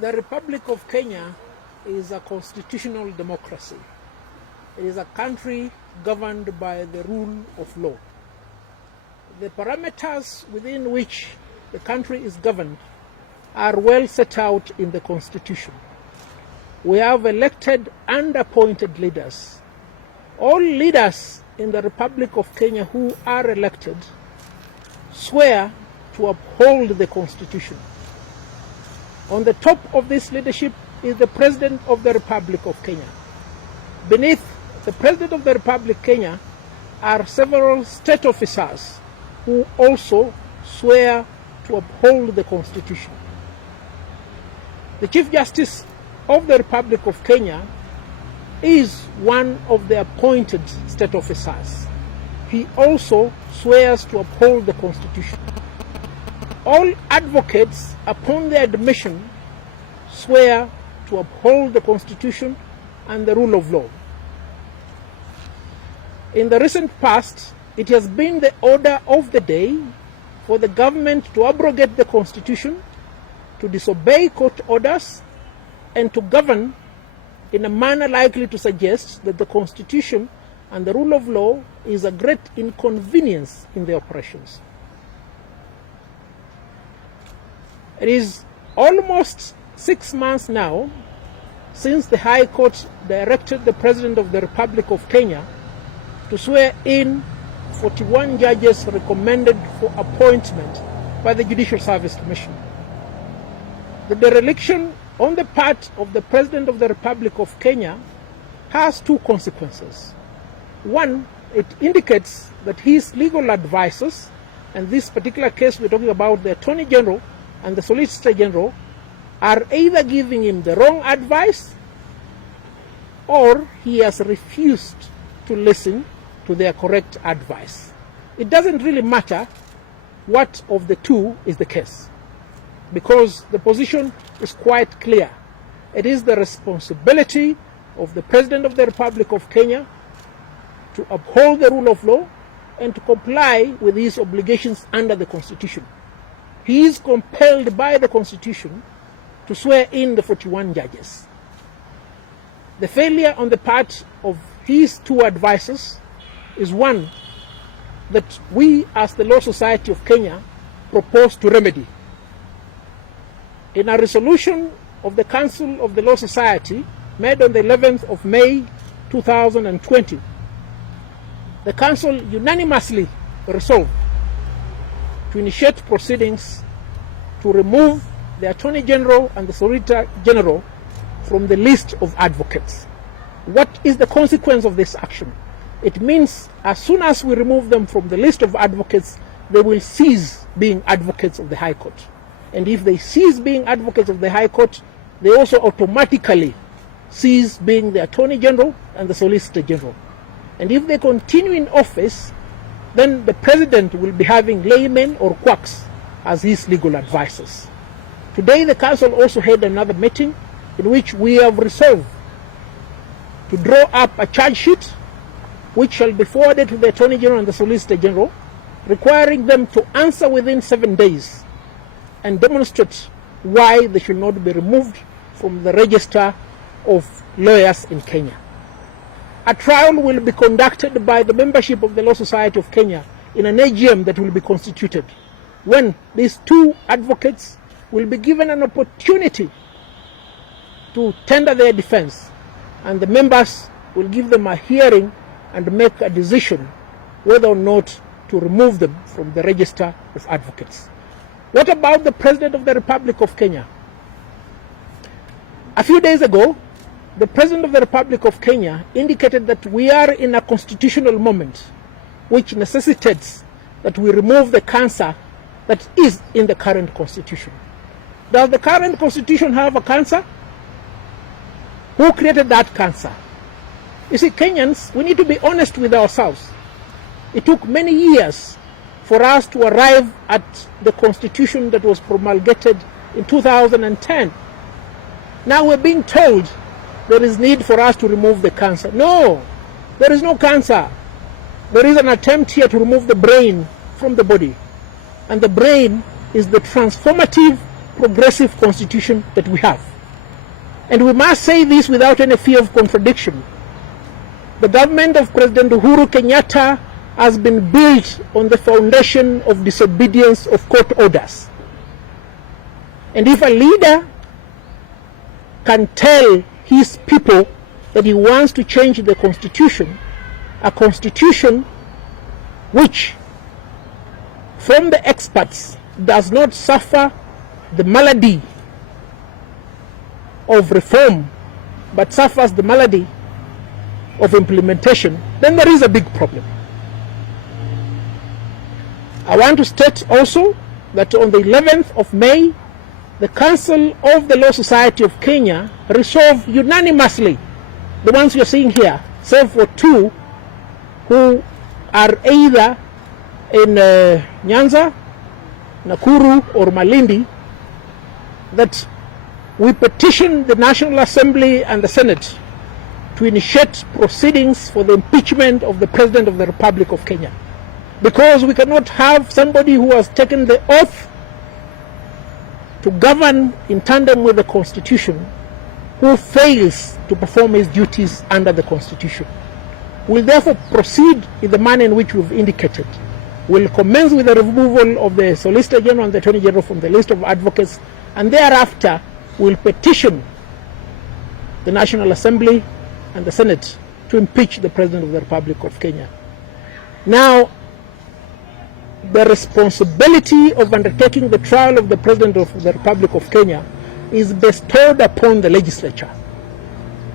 The Republic of Kenya is a constitutional democracy. It is a country governed by the rule of law. The parameters within which the country is governed are well set out in the Constitution. We have elected and appointed leaders. All leaders in the Republic of Kenya who are elected swear to uphold the Constitution. On the top of this leadership is the President of the Republic of Kenya. Beneath the President of the Republic of Kenya are several state officers who also swear to uphold the Constitution. The Chief Justice of the Republic of Kenya is one of the appointed state officers. He also swears to uphold the Constitution. All advocates, upon their admission, swear to uphold the Constitution and the rule of law. In the recent past, it has been the order of the day for the government to abrogate the Constitution, to disobey court orders, and to govern in a manner likely to suggest that the Constitution and the rule of law is a great inconvenience in their operations. It is almost 6 months now since the High Court directed the President of the Republic of Kenya to swear in 41 judges recommended for appointment by the Judicial Service Commission. The dereliction on the part of the President of the Republic of Kenya has two consequences. One, it indicates that his legal advisors, and this particular case we're talking about the Attorney General and the Solicitor General, are either giving him the wrong advice or he has refused to listen to their correct advice. It doesn't really matter what of the two is the case, because the position is quite clear. It is the responsibility of the President of the Republic of Kenya to uphold the rule of law and to comply with his obligations under the Constitution. He is compelled by the Constitution to swear in the 41 judges. The failure on the part of his two advisors is one that we as the Law Society of Kenya propose to remedy. In a resolution of the Council of the Law Society made on the 11th of May 2020, the Council unanimously resolved to initiate proceedings to remove the Attorney General and the Solicitor General from the list of advocates. What is the consequence of this action? It means as soon as we remove them from the list of advocates, they will cease being advocates of the High Court. And if they cease being advocates of the High Court, they also automatically cease being the Attorney General and the Solicitor General. And if they continue in office, then the President will be having laymen or quacks as his legal advisors. Today the Council also had another meeting in which we have resolved to draw up a charge sheet which shall be forwarded to the Attorney General and the Solicitor General, requiring them to answer within 7 days and demonstrate why they should not be removed from the register of lawyers in Kenya. A trial will be conducted by the membership of the Law Society of Kenya in an AGM that will be constituted, when these two advocates will be given an opportunity to tender their defense, and the members will give them a hearing and make a decision whether or not to remove them from the register of advocates. What about the President of the Republic of Kenya? A few days ago, the President of the Republic of Kenya indicated that we are in a constitutional moment which necessitates that we remove the cancer that is in the current constitution. Does the current constitution have a cancer? Who created that cancer? You see, Kenyans, we need to be honest with ourselves. It took many years for us to arrive at the constitution that was promulgated in 2010. Now we're being told there is need for us to remove the cancer. No, there is no cancer. There is an attempt here to remove the brain from the body. And the brain is the transformative, progressive constitution that we have. And we must say this without any fear of contradiction. The government of President Uhuru Kenyatta has been built on the foundation of disobedience of court orders. And if a leader can tell his people that he wants to change the constitution, a constitution which, from the experts, does not suffer the malady of reform, but suffers the malady of implementation, then there is a big problem. I want to state also that on the 11th of May, the Council of the Law Society of Kenya resolved unanimously, the ones you're seeing here, save for two who are either in Nyanza, Nakuru or Malindi, that we petition the National Assembly and the Senate to initiate proceedings for the impeachment of the President of the Republic of Kenya. Because we cannot have somebody who has taken the oath to govern in tandem with the Constitution who fails to perform his duties under the Constitution. We'll therefore proceed in the manner in which we've indicated. We'll commence with the removal of the Solicitor General and the Attorney General from the list of advocates, and thereafter we'll petition the National Assembly and the Senate to impeach the President of the Republic of Kenya. Now, the responsibility of undertaking the trial of the President of the Republic of Kenya is bestowed upon the legislature.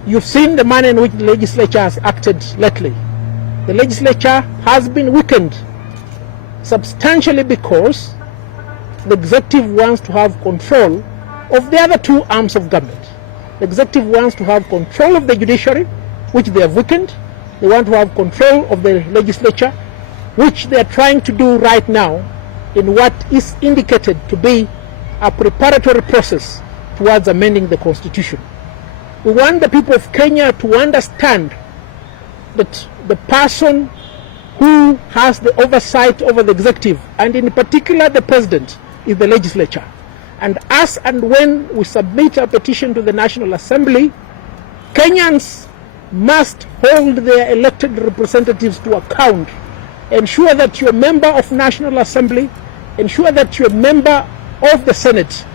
You've seen the manner in which the legislature has acted lately. The legislature has been weakened substantially because the executive wants to have control of the other two arms of government. The executive wants to have control of the judiciary, which they have weakened. They want to have control of the legislature, which they are trying to do right now in what is indicated to be a preparatory process towards amending the Constitution. We want the people of Kenya to understand that the person who has the oversight over the executive, and in particular the president, is the legislature. And as and when we submit a petition to the National Assembly, Kenyans must hold their elected representatives to account. Ensure that you're a member of National Assembly, ensure that you're a member of the Senate,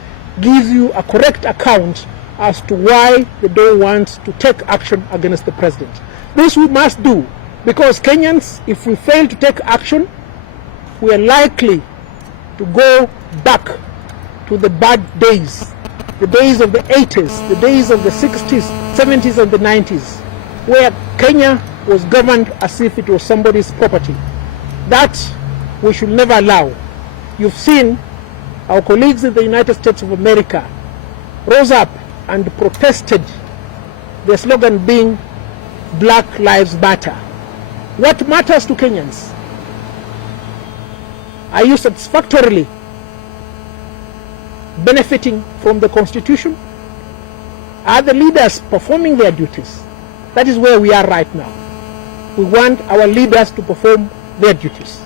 gives you a correct account as to why they don't want to take action against the president. This we must do, because Kenyans, if we fail to take action, we are likely to go back to the bad days, the days of the 80s, the days of the 60s, 70s and the 90s, where Kenya was governed as if it was somebody's property. That we should never allow. You've seen our colleagues in the United States of America rose up and protested, their slogan being Black Lives Matter. What matters to Kenyans? Are you satisfactorily benefiting from the Constitution? Are the leaders performing their duties? That is where we are right now. We want our leaders to perform their duties.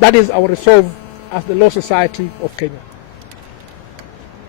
That is our resolve as the Law Society of Kenya.